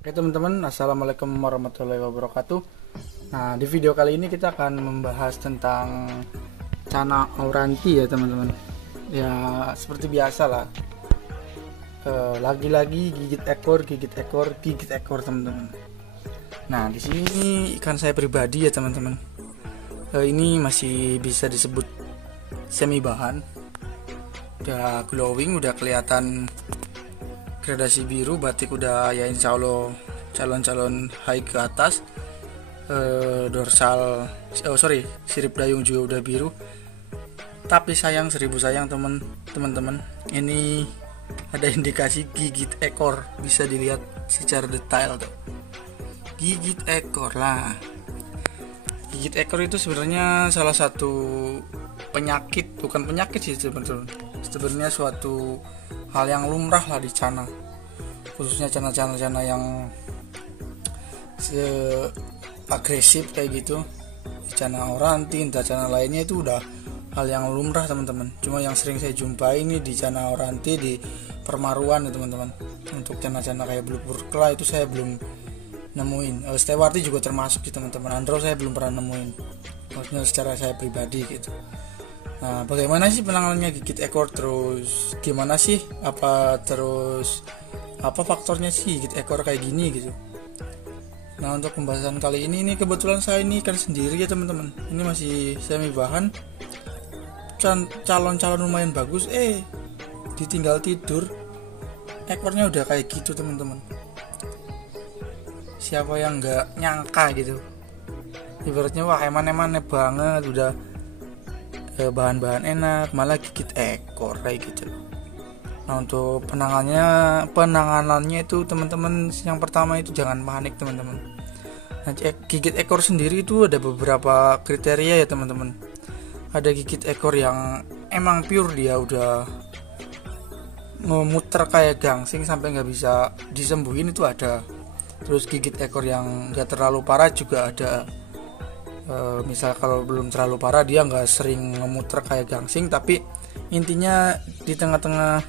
Oke teman-teman, assalamualaikum warahmatullahi wabarakatuh. Nah, di video kali ini kita akan membahas tentang cana auranti ya teman-teman. Ya seperti biasa lah. Lagi-lagi gigit ekor, gigit ekor, gigit ekor teman-teman. Nah, di sini ikan saya pribadi ya teman-teman. Ini masih bisa disebut semi bahan. Udah glowing, udah kelihatan gradasi biru, batik udah ya insya Allah calon-calon high ke atas. Dorsal sirip dayung juga udah biru, tapi sayang, seribu sayang teman-teman, ini ada indikasi gigit ekor, bisa dilihat secara detail tuh. Gigit ekor lah. Gigit ekor itu sebenarnya salah satu penyakit, bukan penyakit sih teman-teman, sebenarnya suatu hal yang lumrah lah di cana, khususnya cana-cana yang agresif kayak gitu. Di cana auranti, entah cana lainnya, itu udah hal yang lumrah teman-teman. Cuma yang sering saya jumpai ini di cana auranti, di permaruan ya teman-teman. Untuk cana-cana kayak blue purkla itu saya belum nemuin. Stewarti juga termasuk sih teman-teman. Andro saya belum pernah nemuin, maksudnya secara saya pribadi gitu. Nah, bagaimana sih penanganannya gigit ekor, terus gimana sih apa faktornya sih gigit ekor kayak gini gitu. Nah, untuk pembahasan kali ini kebetulan saya ini kan sendiri ya teman-teman. Ini masih semi bahan, calon-calon lumayan bagus, ditinggal tidur ekornya udah kayak gitu teman-teman. Siapa yang nggak nyangka gitu, ibaratnya wah eman-eman banget, udah bahan-bahan enak malah gigit ekor kayak gitu. Nah, untuk penanganannya itu teman-teman, yang pertama itu jangan panik teman-teman. Nah, gigit ekor sendiri itu ada beberapa kriteria ya teman-teman. Ada gigit ekor yang emang pure, dia udah memutar kayak gangsing sampai nggak bisa disembuhin, itu ada. Terus gigit ekor yang nggak terlalu parah juga ada. Misal kalau belum terlalu parah, dia nggak sering memutar kayak gangsing, tapi intinya di tengah-tengah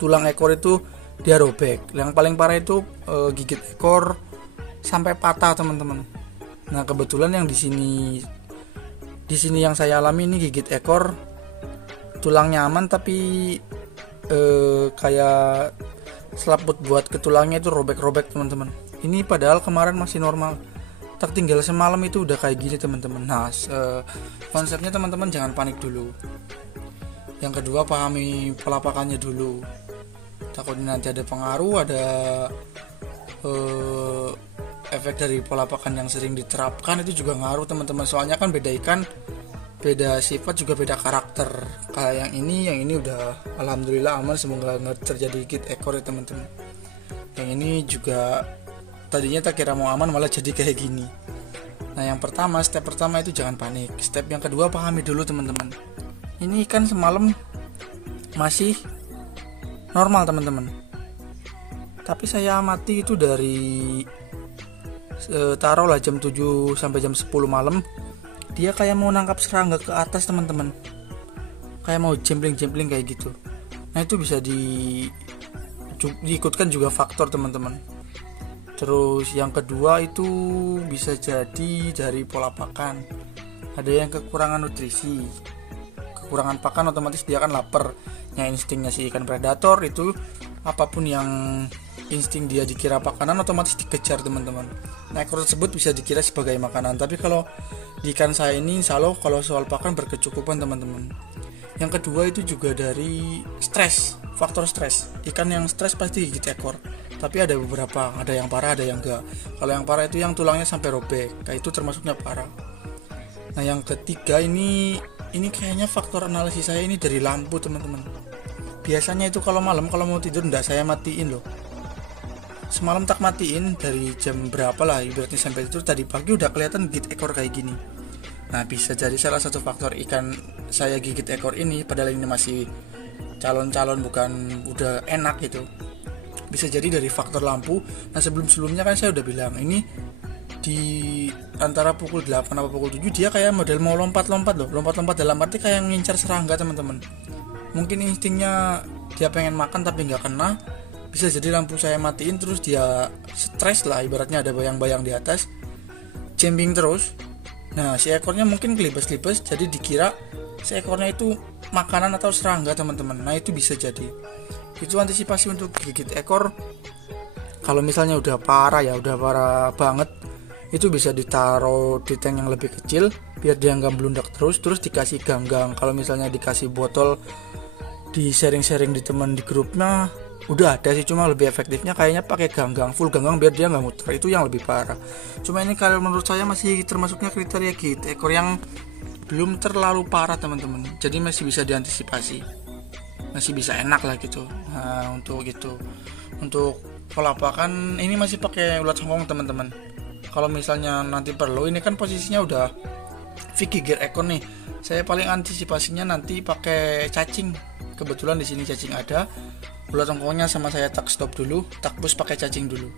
tulang ekor itu dia robek. Yang paling parah itu gigit ekor sampai patah teman-teman. Nah, kebetulan yang di sini yang saya alami ini gigit ekor, tulangnya aman tapi kayak selaput buat ke tulangnya itu robek-robek teman-teman. Ini padahal kemarin masih normal, tak tinggal semalam itu udah kayak gini teman-teman. Nah, konsepnya teman-teman jangan panik dulu. Yang kedua, pahami pelapakannya dulu. Takutnya nanti ada pengaruh, ada efek dari pelapakan yang sering diterapkan, itu juga ngaruh teman-teman. Soalnya kan beda ikan, beda sifat, juga beda karakter. Kayak yang ini udah alhamdulillah aman, semoga nggak terjadi gigit ekor ya teman-teman. Yang ini juga tadinya tak kira mau aman, malah jadi kayak gini. Nah, step pertama itu jangan panik. Step yang kedua, pahami dulu teman-teman. Ini kan semalam masih normal teman-teman, tapi saya amati itu dari taruhlah jam 7 sampai jam 10 malam, dia kayak mau nangkap serangga ke atas teman-teman, kayak mau jempling-jempling kayak gitu. Nah, itu bisa diikutkan juga faktor teman-teman. Terus yang kedua itu bisa jadi dari pola pakan. Ada yang kekurangan nutrisi, kekurangan pakan, otomatis dia kan lapar. Yang instingnya si ikan predator itu, apapun yang insting dia dikira pakanan, otomatis dikejar teman-teman. Nah, ekor tersebut bisa dikira sebagai makanan. Tapi kalau di ikan saya ini, insya Allah kalau soal pakan berkecukupan teman-teman. Yang kedua itu juga dari stres, faktor stres. Ikan yang stres pasti gigit ekor. Tapi ada beberapa, ada yang parah, ada yang enggak. Kalau yang parah itu yang tulangnya sampai robek, kayak itu termasuknya parah. Nah, yang ketiga ini kayaknya faktor analisis saya ini dari lampu teman-teman. Biasanya itu kalau malam, kalau mau tidur enggak saya matiin loh. Semalam tak matiin, dari jam berapa lah ibaratnya sampai tidur tadi pagi udah kelihatan gigit ekor kayak gini. Nah, bisa jadi salah satu faktor ikan saya gigit ekor ini, padahal ini masih calon-calon, bukan udah enak gitu. Bisa jadi dari faktor lampu. Nah, sebelumnya kan saya udah bilang, ini di antara pukul 8 atau pukul 7 dia kayak model mau lompat-lompat loh. Lompat-lompat dalam arti kayak ngincar serangga teman-teman. Mungkin instingnya dia pengen makan tapi nggak kena. bisa jadi lampu saya matiin terus dia stres lah, ibaratnya ada bayang-bayang di atas, jumping terus. Nah si ekornya mungkin kelibas-libas, jadi dikira si ekornya itu makanan atau serangga teman-teman. Nah itu bisa jadi. Itu antisipasi untuk gigit ekor. Kalau misalnya udah parah ya, udah parah banget, itu bisa ditaruh di tank yang lebih kecil biar dia nggak melundak terus dikasih ganggang. Kalau misalnya dikasih botol, di sharing-sharing di teman di grupnya udah ada sih, cuma lebih efektifnya kayaknya pakai ganggang, full ganggang biar dia nggak muter, itu yang lebih parah. Cuma ini kalau menurut saya masih termasuknya kriteria gigit ekor yang belum terlalu parah teman-teman, jadi masih bisa diantisipasi, masih bisa enak lah gitu. Nah untuk gitu, untuk pola pakan ini masih pakai ulat hongkong teman-teman. Kalau misalnya nanti perlu, ini kan posisinya udah fix gigit ekor nih, saya paling antisipasinya nanti pakai cacing. Kebetulan di sini cacing ada, ulat hongkongnya sama saya tak stop dulu, tak push pakai cacing dulu.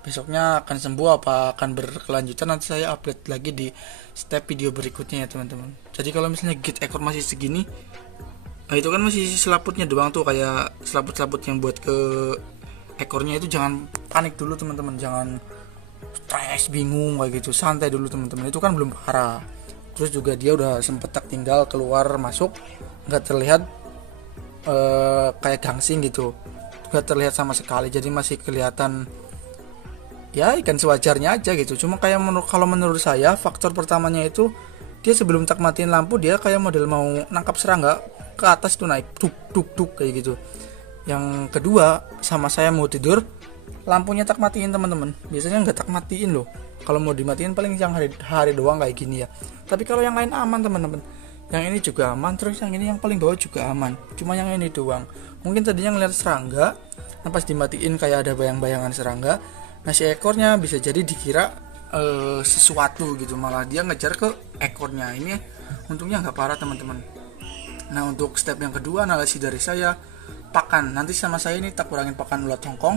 Besoknya akan sembuh apa akan berkelanjutan, nanti saya update lagi di step video berikutnya ya teman-teman. Jadi kalau misalnya gigit ekor masih segini, nah itu kan masih selaputnya doang tuh, kayak selaput-selaput yang buat ke ekornya, itu jangan panik dulu teman-teman, jangan stres bingung kayak gitu, santai dulu teman-teman, itu kan belum parah. Terus juga dia udah sempet tak tinggal keluar masuk, nggak terlihat kayak gangsing gitu, nggak terlihat sama sekali, jadi masih kelihatan ya ikan sewajarnya aja gitu. Cuma kayak kalau menurut saya faktor pertamanya itu dia sebelum tak matiin lampu, dia kayak model mau nangkap serangga ke atas tuh, naik duk duk duk kayak gitu. Yang kedua, sama saya mau tidur lampunya tak matiin teman-teman, biasanya nggak tak matiin loh, kalau mau dimatiin paling yang hari doang kayak gini ya. Tapi kalau yang lain aman teman-teman, yang ini juga aman, terus yang ini yang paling bawah juga aman, cuma yang ini doang mungkin tadinya ngeliat serangga, nah pas dimatiin kayak ada bayang-bayangan serangga, nah si ekornya bisa jadi dikira sesuatu gitu, malah dia ngejar ke ekornya. Ini untungnya nggak parah teman-teman. Nah untuk step yang kedua, analisis dari saya, pakan nanti sama saya ini tak kurangin pakan ulat hongkong,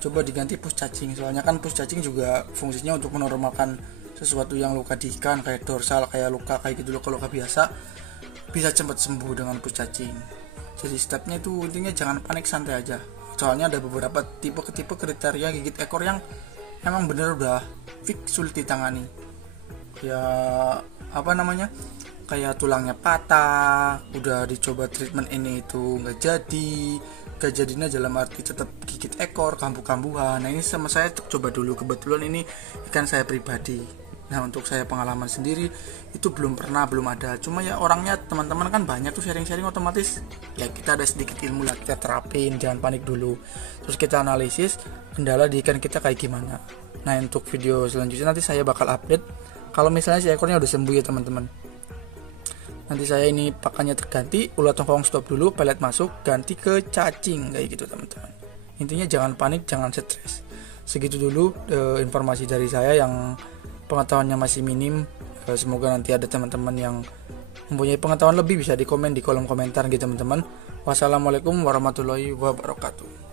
coba diganti pus cacing, soalnya kan pus cacing juga fungsinya untuk menormalkan sesuatu yang luka di ikan, kayak dorsal, kayak luka kayak gitu, luka-luka biasa bisa cepat sembuh dengan pus cacing. Jadi stepnya itu intinya jangan panik, santai aja, soalnya ada beberapa tipe kriteria gigit ekor yang emang bener udah fix sulit ditangani, ya apa namanya, kayak tulangnya patah, udah dicoba treatment ini itu nggak jadinya dalam arti tetap gigit ekor, kambuh-kambuhan. Nah ini sama saya coba dulu, kebetulan ini ikan saya pribadi. Nah untuk saya pengalaman sendiri itu belum ada, cuma ya orangnya teman-teman kan banyak tuh sharing-sharing, otomatis ya kita ada sedikit ilmu lah, kita terapin, jangan panik dulu, terus kita analisis kendala di ikan kita kayak gimana. Nah untuk video selanjutnya nanti saya bakal update kalau misalnya si ekornya udah sembuh ya teman-teman. Nanti saya ini pakannya terganti, ulat hongkong stop dulu, pelet masuk, ganti ke cacing kayak gitu teman-teman. Intinya jangan panik, jangan stres. Segitu dulu informasi dari saya yang pengetahuannya masih minim. Semoga nanti ada teman-teman yang mempunyai pengetahuan lebih bisa di komen di kolom komentar gitu teman-teman. Wassalamualaikum warahmatullahi wabarakatuh.